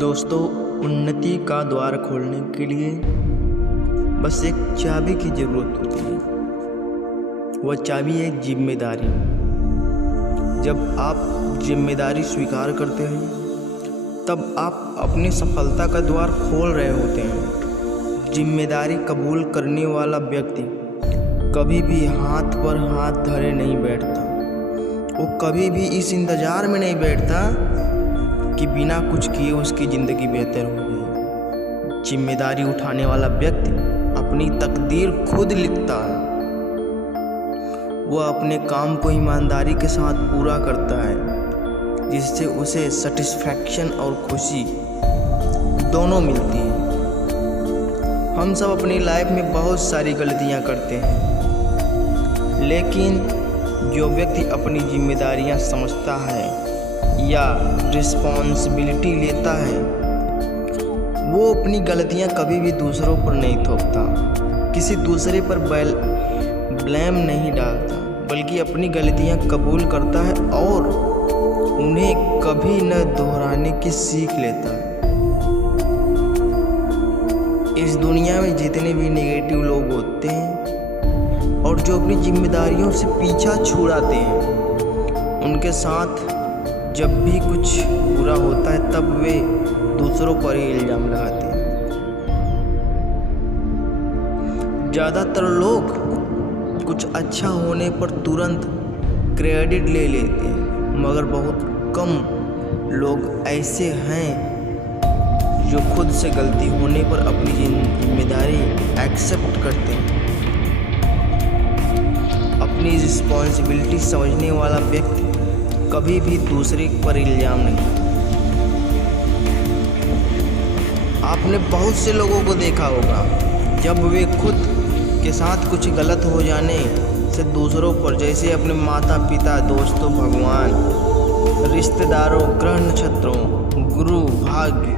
दोस्तों, उन्नति का द्वार खोलने के लिए बस एक चाबी की ज़रूरत होती है। वह चाबी है जिम्मेदारी। जब आप जिम्मेदारी स्वीकार करते हैं तब आप अपनी सफलता का द्वार खोल रहे होते हैं। जिम्मेदारी कबूल करने वाला व्यक्ति कभी भी हाथ पर हाथ धरे नहीं बैठता। वो कभी भी इस इंतज़ार में नहीं बैठता कि बिना कुछ किए उसकी ज़िंदगी बेहतर हो गई। जिम्मेदारी उठाने वाला व्यक्ति अपनी तकदीर खुद लिखता है। वह अपने काम को ईमानदारी के साथ पूरा करता है, जिससे उसे सेटिस्फैक्शन और खुशी दोनों मिलती है। हम सब अपनी लाइफ में बहुत सारी गलतियां करते हैं, लेकिन जो व्यक्ति अपनी जिम्मेदारियां समझता है या रिस्पॉन्सिबिलिटी लेता है, वो अपनी गलतियां कभी भी दूसरों पर नहीं थोपता, किसी दूसरे पर ब्लेम नहीं डालता, बल्कि अपनी गलतियां कबूल करता है और उन्हें कभी न दोहराने की सीख लेता है। इस दुनिया में जितने भी नेगेटिव लोग होते हैं और जो अपनी जिम्मेदारियों से पीछा छुड़ाते हैं, उनके साथ जब भी कुछ बुरा होता है तब वे दूसरों पर ही इल्ज़ाम लगाते हैं। ज़्यादातर लोग कुछ अच्छा होने पर तुरंत क्रेडिट ले लेते हैं, मगर बहुत कम लोग ऐसे हैं जो खुद से गलती होने पर अपनी जिम्मेदारी एक्सेप्ट करते हैं। अपनी रिस्पॉन्सिबिलिटी समझने वाला व्यक्ति कभी भी दूसरे पर इल्ज़ाम नहीं। आपने बहुत से लोगों को देखा होगा, जब वे खुद के साथ कुछ गलत हो जाने से दूसरों पर, जैसे अपने माता पिता, दोस्तों, भगवान, रिश्तेदारों, ग्रह नक्षत्रों, गुरु, भाग्य,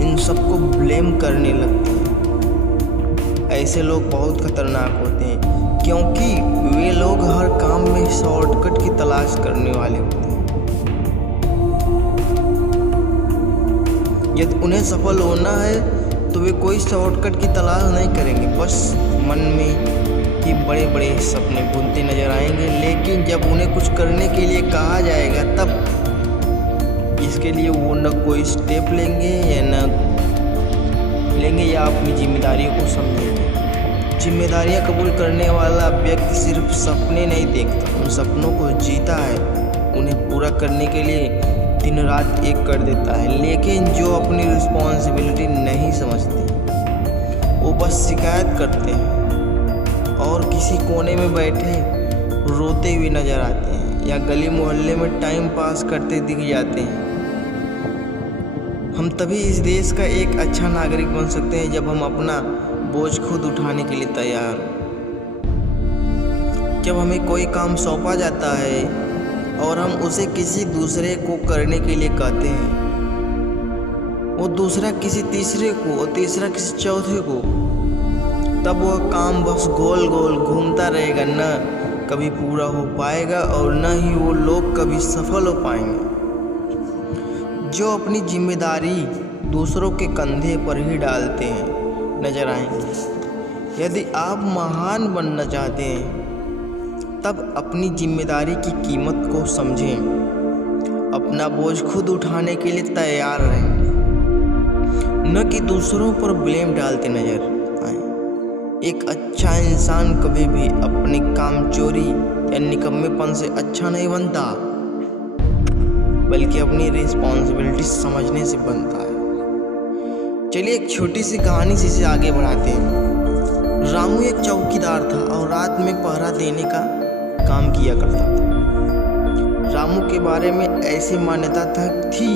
इन सबको ब्लेम करने लगते हैं। ऐसे लोग बहुत खतरनाक होते हैं, क्योंकि वे लोग हर काम में शॉर्टकट की तलाश करने वाले होते हैं। यदि उन्हें सफल होना है तो वे कोई शॉर्टकट की तलाश नहीं करेंगे, बस मन में ही बड़े बड़े सपने बुनते नजर आएंगे। लेकिन जब उन्हें कुछ करने के लिए कहा जाएगा, तब इसके लिए वो न कोई स्टेप लेंगे या अपनी जिम्मेदारियों को समझेंगे। जिम्मेदारियां कबूल करने वाला व्यक्ति सिर्फ सपने नहीं देखता, उन सपनों को जीता है, उन्हें पूरा करने के लिए दिन रात एक कर देता है। लेकिन जो अपनी रिस्पॉन्सिबिलिटी नहीं समझते, वो बस शिकायत करते हैं और किसी कोने में बैठे रोते हुए नजर आते हैं या गली मोहल्ले में टाइम पास करते दिख जाते हैं। हम तभी इस देश का एक अच्छा नागरिक बन सकते हैं जब हम अपना बोझ खुद उठाने के लिए तैयार हो। जब हमें कोई काम सौंपा जाता है और हम उसे किसी दूसरे को करने के लिए कहते हैं, वो दूसरा किसी तीसरे को और तीसरा किसी चौथे को, तब वह काम बस गोल गोल घूमता रहेगा, न कभी पूरा हो पाएगा और न ही वो लोग कभी सफल हो पाएंगे। जो अपनी जिम्मेदारी दूसरों के कंधे पर ही डालते हैं नजर आएंगे। यदि आप महान बनना चाहते हैं, तब अपनी जिम्मेदारी की कीमत को समझें। अपना बोझ खुद उठाने के लिए तैयार रहें, न कि दूसरों पर ब्लेम डालते नजर आए। एक अच्छा इंसान कभी भी अपने कामचोरी या निकम्मेपन से अच्छा नहीं बनता, बल्कि अपनी रिस्पॉन्सिबिलिटी समझने से बनता है। चलिए एक छोटी सी कहानी से इसे आगे बढ़ाते हैं। रामू एक चौकीदार था और रात में पहरा देने का काम किया करता था। रामू के बारे में ऐसी मान्यता थी कि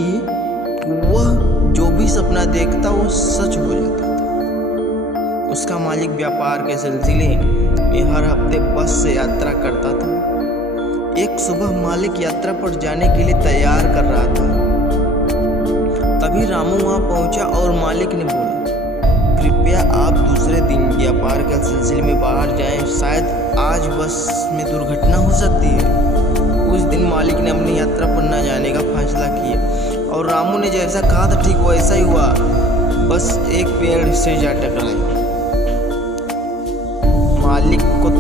वह जो भी सपना देखता वो सच हो जाता था। उसका मालिक व्यापार के सिलसिले में हर हफ्ते बस से यात्रा करता था। एक सुबह मालिक यात्रा पर जाने के लिए तैयार कर रहा था। तभी रामू वहाँ पहुँचा और मालिक ने बोला, कृपया आप दूसरे दिन व्यापार के सिलसिले में बाहर जाएं, शायद आज बस में दुर्घटना हो सकती है। उस दिन मालिक ने अपनी यात्रा पर न जाने का फैसला किया और रामू रामू ने जैसा कहा था ठीक वैसा ही हुआ, बस एक पेड़ से जा टकराई। मालिक को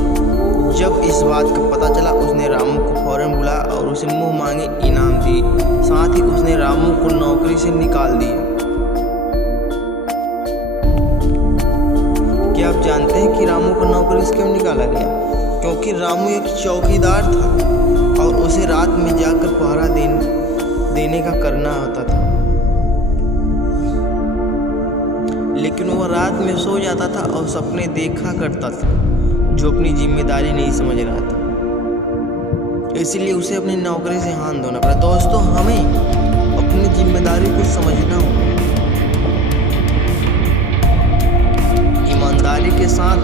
जब इस बात का पता चला उसने रामू को फौरन बुलाया और उसे मुंह मांगे इनाम दी। साथ ही उसने रामू को नौकरी से निकाल दिया। क्या आप जानते हैं कि रामू को नौकरी से क्यों निकाला गया? क्योंकि रामू एक चौकीदार था और उसे रात में जाकर पहरा देने का करना होता था, लेकिन वह रात में सो जाता था और सपने देखा करता था जो अपनी जिम्मेदारी नहीं समझ रहा था, इसलिए उसे अपनी नौकरी से हाथ धोना पड़ा। दोस्तों, हमें अपनी जिम्मेदारी को समझना होगा, ईमानदारी के साथ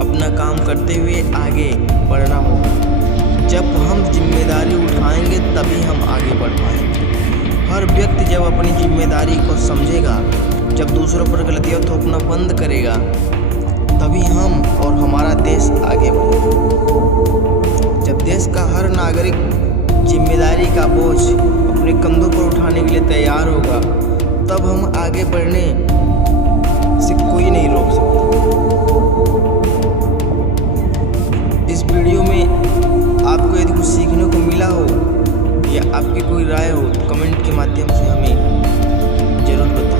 अपना काम करते हुए आगे बढ़ना होगा। जब हम जिम्मेदारी उठाएंगे तभी हम आगे बढ़ पाएंगे। हर व्यक्ति जब अपनी जिम्मेदारी को समझेगा, जब दूसरों पर गलतियां थोपना बंद करेगा, तभी हम और हमारा देश आगे बढ़ेगा। जब देश का हर नागरिक जिम्मेदारी का बोझ अपने कंधों पर उठाने के लिए तैयार होगा, तब हम आगे बढ़ने से कोई नहीं रोक सकता। इस वीडियो में आपको यदि कुछ सीखने को मिला हो या आपकी कोई राय हो तो कमेंट के माध्यम से हमें ज़रूर बताएं।